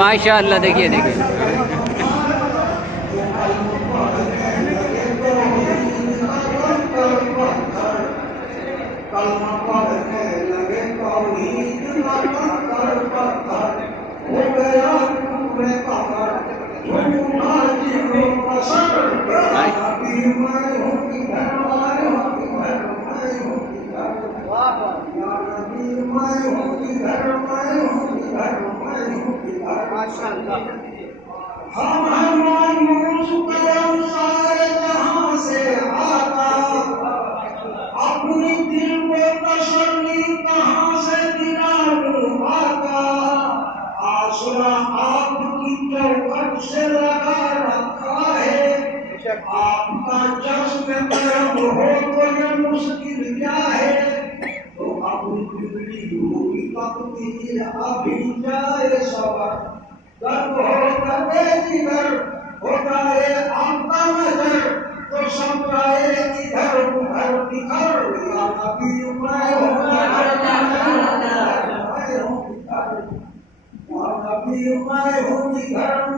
ماشاءاللہ دیکھیے دیکھیے اپنی دل کو تسلی کہاں سے دلاؤں آقا آسرا آپ کی چوکھٹ سے لگا رکھا ہے آپ کا جذب کرم ہو تو یہ مشکل کیا ہے تو اپنی بگڑی ہوئی تقدیر ابھی جائے صبر درد ہو کرے جگر ہوتا ہے آپ کا نظر تو سمجھائے ادھر ادھر ادھر یا نبی میں ہوں یا نبی میں ہوں ادھر